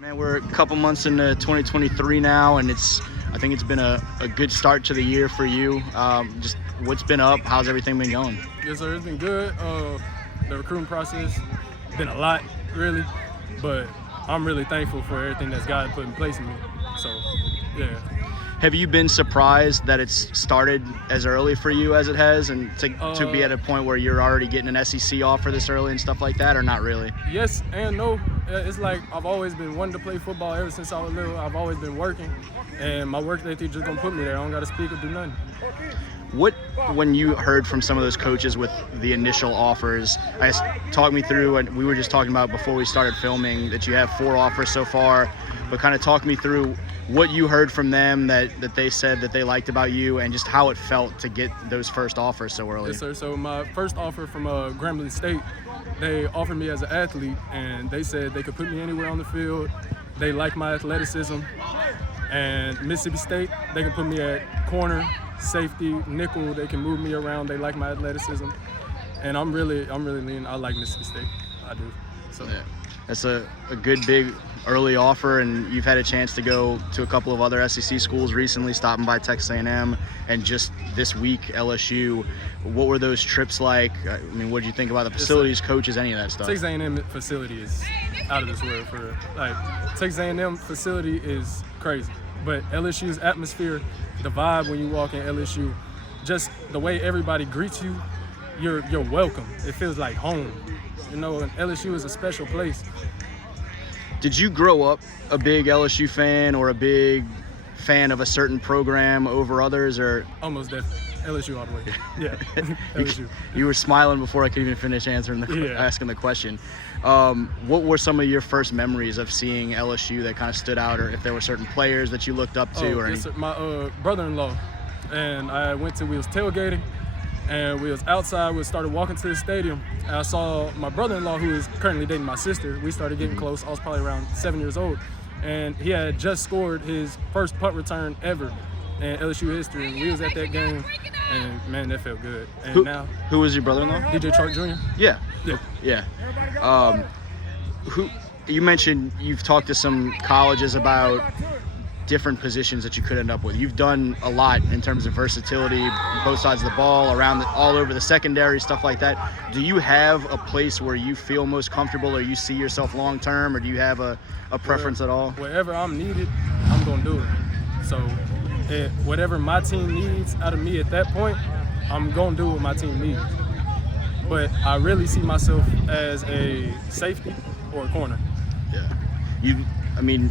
Man, we're a couple months into 2023 now, and I think it's been a good start to the year for you. Just what's been up? How's everything been going? Yes, sir. It's been good. The recruiting process been a lot, really, but I'm really thankful for everything that's God put in place in me. So, yeah. Have you been surprised that it's started as early for you as it has, and to be at a point where you're already getting an SEC offer this early and stuff like that, or not really? Yes and no. It's like I've always been wanting to play football ever since I was little. I've always been working, and my work ethic just gonna put me there. I don't gotta speak or do nothing. When you heard from some of those coaches with the initial offers, talk me through, and we were just talking about before we started filming that you have 4 offers so far, but kind of talk me through what you heard from them that they said that they liked about you, and just how it felt to get those first offers so early. Yes, sir. So my first offer from Grambling State, they offered me as an athlete, and they said they could put me anywhere on the field. They like my athleticism. And Mississippi State, they can put me at corner, safety, nickel. They can move me around. They like my athleticism. And I'm really leaning. I like Mississippi State. I do. So yeah. That's a good big early offer, and you've had a chance to go to a couple of other SEC schools recently, stopping by Texas A&M, and just this week LSU. What were those trips like? I mean, what did you think about the facilities, coaches, any of that stuff? Texas A&M facility is out of this world. Texas A&M facility is crazy, but LSU's atmosphere, the vibe when you walk in LSU, just the way everybody greets you, you're welcome. It feels like home. You know, and LSU is a special place. Did you grow up a big LSU fan or a big fan of a certain program over others, or? Almost definitely. LSU all the way. Yeah, LSU. You were smiling before I could even finish asking the question. What were some of your first memories of seeing LSU that kind of stood out, or if there were certain players that you looked up to? Yes, sir. My brother-in-law, and we was tailgating, and we was outside. We started walking to the stadium, and I saw my brother-in-law, who is currently dating my sister. We started getting close. I was probably around 7 years old, and he had just scored his first punt return ever in LSU history. And we was at that game, and man, that felt good. And who was your brother-in-law? DJ Chark Jr. Yeah. Who you mentioned you've talked to some colleges about different positions that you could end up with. You've done a lot in terms of versatility, both sides of the ball, all over the secondary, stuff like that. Do you have a place where you feel most comfortable, or you see yourself long term, or do you have a preference at all? Wherever I'm needed, I'm gonna do it. So whatever my team needs out of me at that point, I'm gonna do what my team needs. But I really see myself as a safety or a corner. Yeah.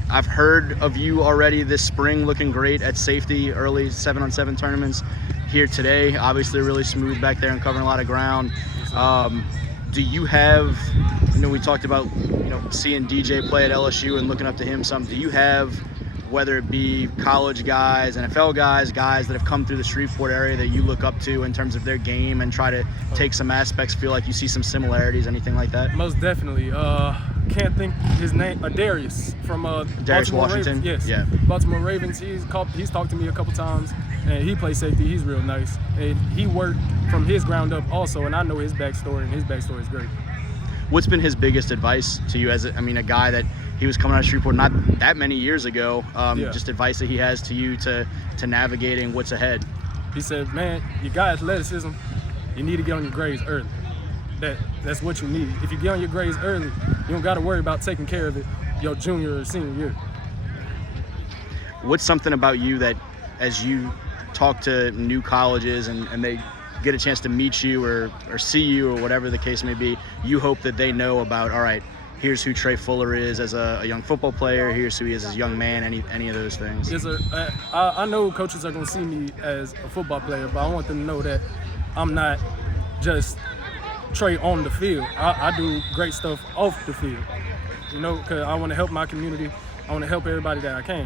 I've heard of you already this spring looking great at safety, early 7-on-7 tournaments. Here today, obviously really smooth back there and covering a lot of ground. Do you have, we talked about, seeing DJ play at LSU and looking up to him some. Do you have, whether it be college guys, NFL guys that have come through the Shreveport area that you look up to in terms of their game and try to take some aspects, feel like you see some similarities, anything like that? Most definitely. Can't think his name, Darius from Darius Baltimore Washington. Ravens. Yes. Yeah. Baltimore Ravens. He's talked to me a couple times, and he plays safety. He's real nice, and he worked from his ground up also, and I know his backstory, and his backstory is great. What's been his biggest advice to you as a guy that he was coming out of Shreveport not that many years ago, just advice that he has to you to navigating what's ahead? He said, man, you got athleticism, you need to get on your grades early. That's what you need. If you get on your grades early, you don't got to worry about taking care of it your junior or senior year. What's something about you that, as you talk to new colleges and they get a chance to meet you or see you or whatever the case may be, you hope that they know about, all right, here's who Trey Fuller is as a young football player, here's who he is as a young man, any of those things? Yes, sir. I know coaches are going to see me as a football player, but I want them to know that I'm not just Trey on the field. I do great stuff off the field, because I want to help my community. I want to help everybody that I can.